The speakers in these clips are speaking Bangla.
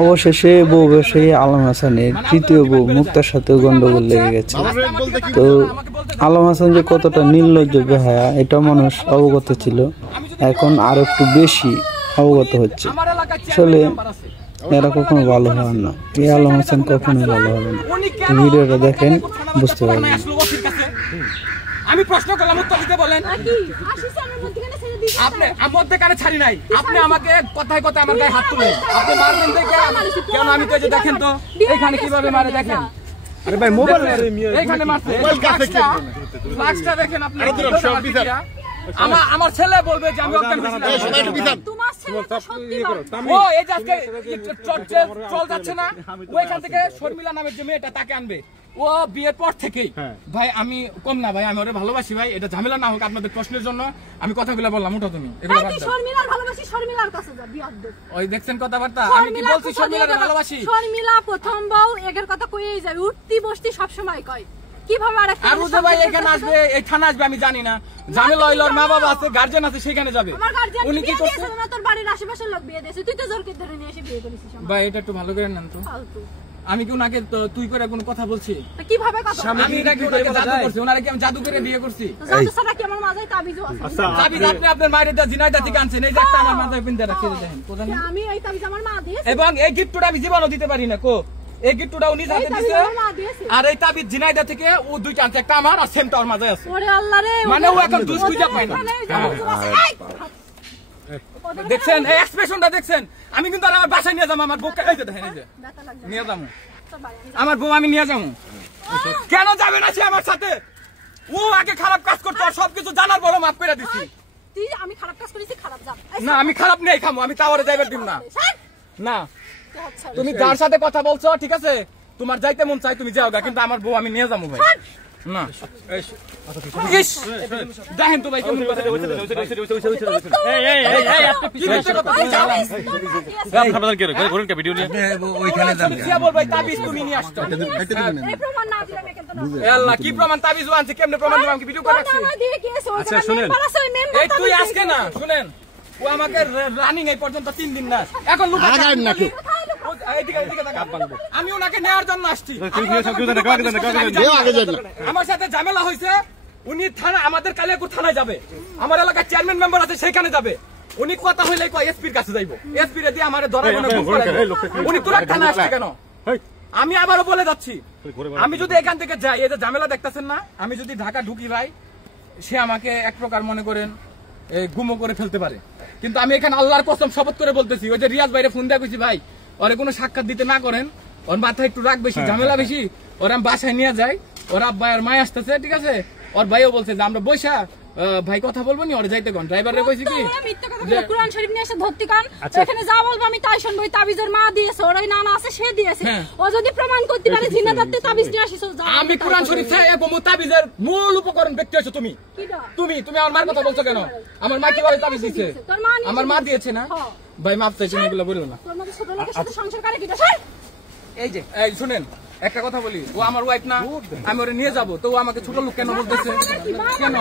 অবশেষে বউ ব্যবসায়ী আলম হাসানের তৃতীয় বউ মুক্তার সাথেও গন্ডগোল লেগে গেছে। তো আলম হাসান যে কতটা নির্লজ্জ বেহায়া এটা মানুষ অবগত ছিল, এখন আর একটু বেশি অবগত হচ্ছে। আসলে এরা কখনো ভালো হয় না, এই আলম হাসান কখনো ভালো হবে না। ভিডিওটা দেখেন, বুঝতে পারবেন। আমি প্রশ্ন করলাম, উত্তর দিতে বলেন। আপনি মধ্যে কানে ছাড়ি নাই, আপনি আমাকে কথায় কথায় আমার গায়ে হাত তুলে আপনি মারবেন কেন? আমি তো দেখেন তো এইখানে কিভাবে মারে দেখেন। আরে ভাই মোবাইল এইখানে মারছে, ফ্লাক্সটা দেখেন আপনি। আমার ছেলে বলবে যে আমি অজ্ঞান হয়েছিলাম। ও এই যে আজকে চল যাচ্ছে না, ওইখান থেকে শর্মিলা নামের যে মেয়েটা তাকে আনবে। ও বিয়ের পর থেকেই ভাই আমি কম না ভাই, আমি ওরে ভালোবাসি ভাই। এটা ঝামেলা না হোক, আপনাদের প্রশ্নের জন্য আমি কথাগুলো বললাম। উঠো তুমি, ওই দেখছেন কথাবার্তা। আমি কি বলছি শর্মিলার ভালোবাসি? শর্মিলা প্রথম বউ এর কথা কইই যায়, উঠতি বসতি সব সময় কয়। কিভাবে আর আর উঠে ভাই এখানে আসবে, এই থানা আসবে আমি জানি না। ঝামেলা হইলো, ওর মা বাবা আছে, গার্জিয়ান আছে, সেখানে যাবে। উনি কি করছে? তোর বাড়ির আশেপাশের লোক বিয়ে দিয়েছে, তুই তো জোর করে ধরে নিয়ে এসে বিয়ে করেছিস। ভাই এটা একটু ভালো করে নেন তো। আমি কি ওনাকে তুই করে কোনো কথা বলছি? কিভাবে কথা? আমি এটা কি ওনাকে জাদু করছি? ওনারে কি আমি জাদু করে বিয়ে করছি? জাদু ছাড়া কি আমার মাথায় তাবিজও আছে? তাবিজ আপনি আপনার মায়ের জিনাইদা থেকে আনছেন, এই যে একটা আমার মাথায় পিনতে রাখছে দেখেন। আমি এই তাবিজ আমার মা দিয়েছে, এবং এই গিফটটা আমি জীবনও দিতে পারি না। কো এই গিফটটা উনি হাতে দিয়েছে, আর এই তাবিজ জিনাইদা থেকে ও দুইটা আনছে, একটা আমার আর সেমটা ওর মাথায় আছে। ওরে আল্লাহ রে, মানে ও এখন দুষ খুঁজে পায় না। দেখছেন এই এক্সপ্রেশনটা দেখছেন? আমি কিন্তু আর আমার বাসায় নিয়ে যাবো, আমার বউকে এই যে দেখেন, এই যে নিয়ে যাবো আমার বউ, আমি নিয়ে যাবো। কেন যাবে না সে আমার সাথে? ও আগে খারাপ কাজ করতো, আর সবকিছু জানার বড় মাফ করে দিছি। আমি খারাপ কাজ করেছি, খারাপ যা না, আমি খারাপ নেই খামো, আমি টাওয়ারে যাইবার দিব না। না, তুমি যার সাথে কথা বলছো ঠিক আছে, তোমার যাইতে মন চাই তুমি যাও গা, কিন্তু আমার বউ আমি নিয়ে যাবো ভাই। না দেখেন তো ভাই কেমন কথা। তুমি নিয়ে আসছো কি প্রমাণ? তাবিজ আনছে, কেমনে প্রমাণ? আমাকে ভিডিও করে রাখছি। আচ্ছা শুনেন, এই তুই আজকে না শুনেন, ও আমাকে রানিং এই পর্যন্ত 3 দিন না, এখন আমি ওনাকে নেওয়ার জন্য আসছি। আমার সাথে ঝামেলা হয়েছে, উনি থানা আমাদের কালিয়াকুর থানায় যাবে, আমার এলাকার চেয়ারম্যান মেম্বার আছে সেখানে যাবে। উনি কথা হইলে এসপির কাছে যাইবো, এসপি রে দিয়ে আমার ধরা। উনি তোর থানা আসছে কেন? আমি আবারও বলে যাচ্ছি, আমি যদি এখান থেকে যাই, এই যে ঝামেলা দেখতেছেন না, আমি যদি ঢাকা ঢুকি ভাই, সে আমাকে এক প্রকার মনে করেন গুমো করে ফেলতে পারে। কিন্তু আমি এখানে আল্লাহর কসম শপথ করে বলতেছি, ওই যে রিয়াজ ভাইরে ফোন দিয়ে কইছি, ভাই ওরে কোনো সাক্ষাৎ দিতে না করেন, ওর মাথায় একটু রাগ বেশি, ঝামেলা বেশি, ওর আমি বাসায় নিয়ে যাই, ওর আব্বা আর মায় আসতেছে ঠিক আছে। ওর ভাইও বলছে যে আমরা বৈশা ভাই কথা বলবো নি, ওরে যাইতে কোন ড্রাইভারে কইছি কি কুরআন শরীফ নিয়ে এসে ধরতে কান, এখানে যা বলবো আমি তাই শুনবো। তাবিজের মা দিয়েছে, ওর ওই নানা আছে সে দিয়েছে, ও যদি প্রমাণ করতে পারে জিনাদাতে তাবিজ নিয়ে আসিস। আমি কুরআন শরীফ চাই এবং তাবিজের মূল উপকরণ ব্যক্তি হইছো তুমি। তুমি আমার মার কথা বলছো কেন? আমার মা কি বলে তাবিজ দিয়েছে? আমার মা দিয়েছে না ভাই, মাফ চাইছি, এগুলো বলবো না। তোর মধ্যে ছোট লোকের সাথে সংসার করে কি দোষ? এই যে এই শুনেন একটা কথা বলি, ও আমার ওয়াইফ না, আমি ওরে নিয়ে যাবো, তো ও আমাকে ছোট লোক কেন বলতেছে? কেন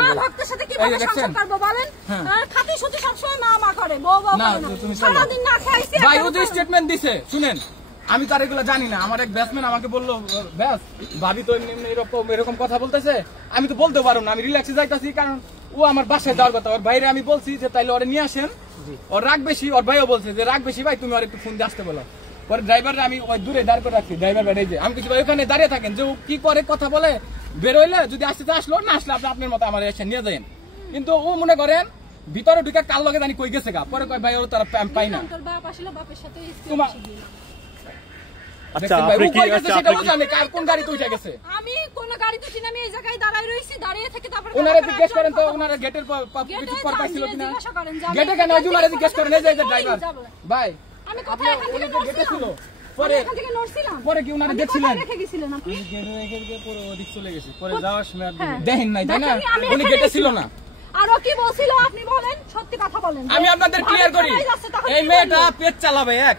মা ভক্তের সাথে কিভাবে সংসার করব বলেন? খাতি সুতি সব সময় মা মা করে, বউ বউ না। তুমি সারা দিন না খাইছে ভাই ও যে স্টেটমেন্ট দিছে শুনেন, আমি তার এগুলো জানি না। আমার এক ব্যাটসম্যান আমাকে বললো, ব্যাস ভাবি তো এরকম কথা বলতেছে, আমি তো বলতে পারবো না, আমি রিল্যাক্সে যাইতাছি, কারণ ও আমার বাসায় যাওয়ার কথা। ওর বাইরে আমি বলছি যে তাইলে ওরে নিয়ে আসেন, ওর রাগ বেশি। ওর ভাইও বলছে যে রাগ বেশি ভাই, তুমি ওর একটু ফোন দিয়ে আসতে বলো। পরে ড্রাইভাররা আমি ওই দূরে দাঁড় করে রাখছি, ড্রাইভার বাইরে যে আমি কিছু ওখানে দাঁড়িয়ে থাকেন, যে ও কি করে কথা বলে, বেরোইলে যদি আসতে আসলো, না আসলে আপনি আপনার মতো আমার এসে নিয়ে যাবেন। কিন্তু ও মনে করেন ভিতরে ঢুকে কাল লগে জানি কই গেছে গা, পরে কয় ভাই ও তারা পাই না। তোমার কোন গাড়ি তো উঠে গেছে? আমি কোন গাড়ি তো চিনি, আমি এই জায়গায় দাঁড়ায় রইছি, দাঁড়িয়ে থেকে তারপর ওনারে জিজ্ঞেস করেন তো, ওনারে গেটের কিছু পর পাইছিল কিনা? গেটে কেন ওনারে জিজ্ঞেস করেন, এই যে ড্রাইভার ভাই আমি কোথায় এখান থেকে গেটে ছিল, পরে এখান থেকে নড়ছিলাম, পরে কি ওনারে গেছিলেন? রেখে গেছিলেন আপনি? গেটে রেখে দিয়ে পুরো ওদিক চলে গেছে, পরে যাওয়ার সময় দেখেন নাই তাই না? উনি গেটে ছিল না। আরো কি বলছিল আপনি বলেন, সত্যি কথা বলেন। আমি আপনাদের ক্লিয়ার করি, এই মেয়েটা পেট চালাবে এক,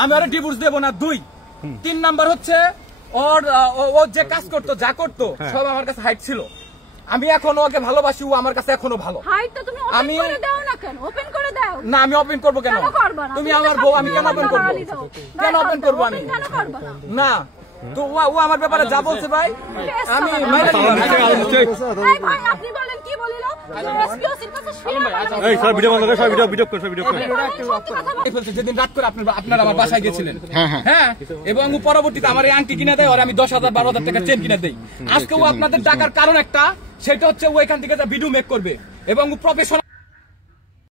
আমি ওরে ডিভোর্স দেব না 2। 3 নাম্বার হচ্ছে ওর যে কাজ করতো যা করতো সব আমার কাছে হাইট ছিল, আমি এখনো ওকে ভালোবাসি, ও আমার কাছে এখনো ভালো। আমি করে দাও না কেন, ওপেন করে দাও না। আমি ওপেন করব কেন? তুমি আমার বউ, আমি কেন ওপেন করব? কেন ওপেন করব আমি? না তো ও আমার ব্যাপারে যা বলছে ভাই আমি মেনে নিলাম। ভাই আপনি বলেন কি বলিল? এসপিওসির কাছে শুনুন। এই সব ভিডিও বন্ধ করে, সব ভিডিও কর, সব ভিডিও কর। যেদিন রাত করে আপনারা আমার বাসায় গেছিলেন, হ্যাঁ, এবং পরবর্তীতে আমার এই আংটি কিনে দেয়, আর আমি 10,000 12,000 টাকা চেন কিনে দেই। আজকে ও আপনাদের টাকার কারণ একটা, সেটা হচ্ছে ও এখান থেকে ভিডিও মেক করবে এবং প্রফেশনাল